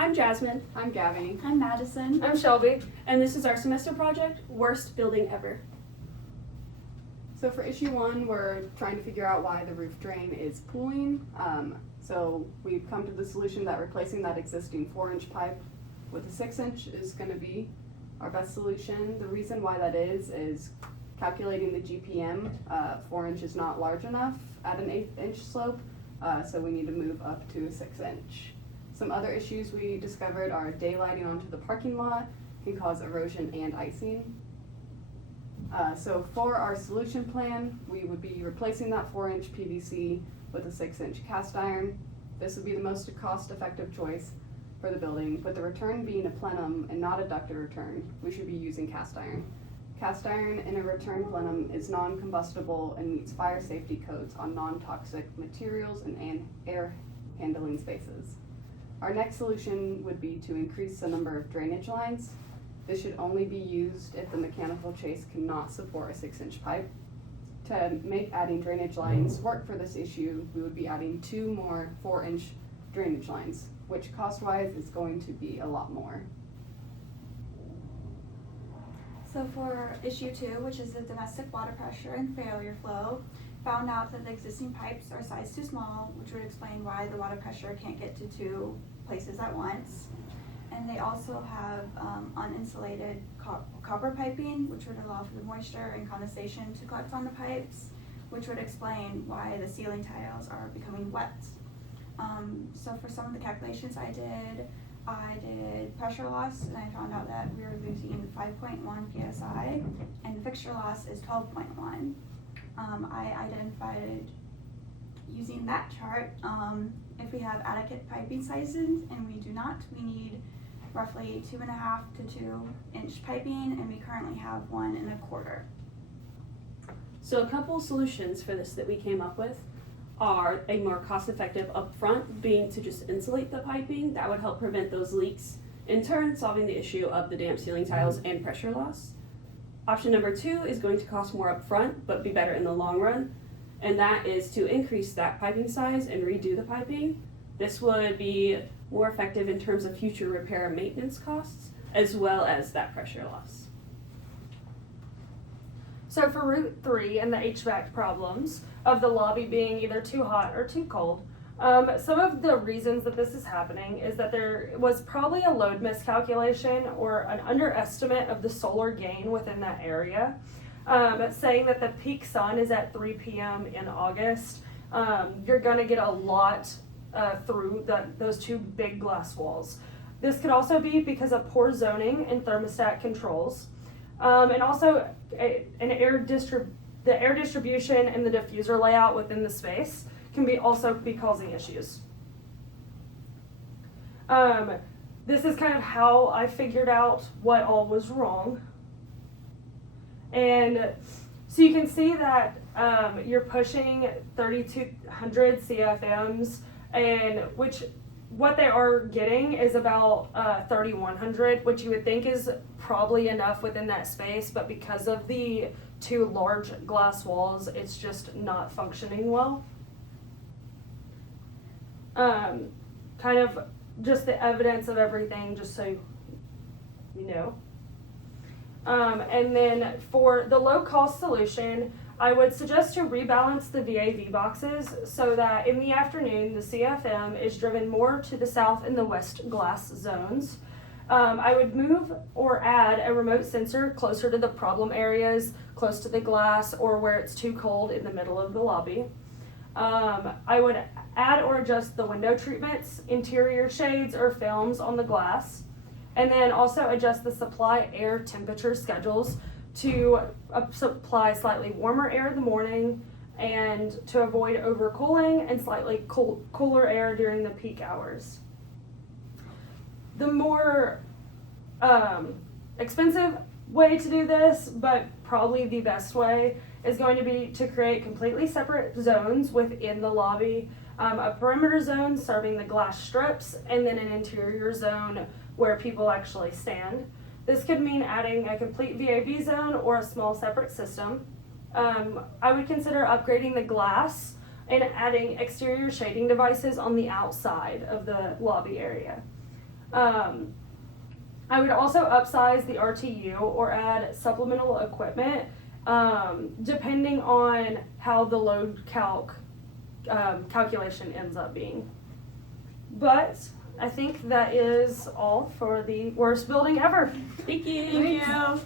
I'm Jasmine. I'm Gabby. I'm Madison. I'm Shelby. And this is our semester project, Worst Building Ever. So for issue 1, we're trying to figure out why the roof drain is pooling. So we've come to the solution that replacing that existing 4-inch pipe with a 6-inch is going to be our best solution. The reason why that is calculating the GPM. 4-inch is not large enough at an 1/8-inch slope, so we need to move up to a 6-inch. Some other issues we discovered are daylighting onto the parking lot can cause erosion and icing. So for our solution plan, we would be replacing that 4-inch PVC with a 6-inch cast iron. This would be the most cost-effective choice for the building. With the return being a plenum and not a ducted return, we should be using cast iron. Cast iron in a return plenum is non-combustible and meets fire safety codes on non-toxic materials and air handling spaces. Our next solution would be to increase the number of drainage lines. This should only be used if the mechanical chase cannot support a 6-inch pipe. To make adding drainage lines work for this issue, we would be adding 2 more 4-inch drainage lines, which cost-wise is going to be a lot more. So for issue 2, which is the domestic water pressure and failure flow, found out that the existing pipes are sized too small, which would explain why the water pressure can't get to 2 places at once. And they also have uninsulated copper piping, which would allow for the moisture and condensation to collect on the pipes, which would explain why the ceiling tiles are becoming wet. So for some of the calculations I did pressure loss, and I found out that we were losing 5.1 psi, and the fixture loss is 12.1. I identified using that chart, if we have adequate piping sizes, and we do not, we need roughly 2.5 to 2-inch piping, and we currently have 1.25. So a couple solutions for this that we came up with are a more cost-effective upfront being to just insulate the piping. That would help prevent those leaks, in turn solving the issue of the damp ceiling tiles and pressure loss. Option number 2 is going to cost more upfront but be better in the long run, and that is to increase that piping size and redo the piping. This would be more effective in terms of future repair and maintenance costs, as well as that pressure loss. So for Route 3 and the HVAC problems of the lobby being either too hot or too cold, some of the reasons that this is happening is that there was probably a load miscalculation or an underestimate of the solar gain within that area, saying that the peak sun is at 3 p.m. in August. You're going to get a lot through those 2 big glass walls. This could also be because of poor zoning and thermostat controls, and also the air distribution and the diffuser layout within the space can also be causing issues. This is kind of how I figured out what all was wrong. And so you can see that you're pushing 3,200 CFMs, and what they are getting is about 3,100, which you would think is probably enough within that space, but because of the 2 large glass walls, it's just not functioning well. Kind of just the evidence of everything, just so you know. And then for the low-cost solution, I would suggest to rebalance the VAV boxes so that in the afternoon, the CFM is driven more to the south and the west glass zones. I would move or add a remote sensor closer to the problem areas, close to the glass, or where it's too cold in the middle of the lobby. I would add or adjust the window treatments, interior shades, or films on the glass, and then also adjust the supply air temperature schedules to supply slightly warmer air in the morning and to avoid overcooling and slightly cooler air during the peak hours. The more expensive way to do this, but probably the best way, is going to be to create completely separate zones within the lobby, a perimeter zone serving the glass strips, and then an interior zone where people actually stand. This could mean adding a complete VAV zone or a small separate system. I would consider upgrading the glass and adding exterior shading devices on the outside of the lobby area. I would also upsize the RTU or add supplemental equipment, depending on how the load calculation ends up being. But I think that is all for the worst building ever. Thank you. Thank you.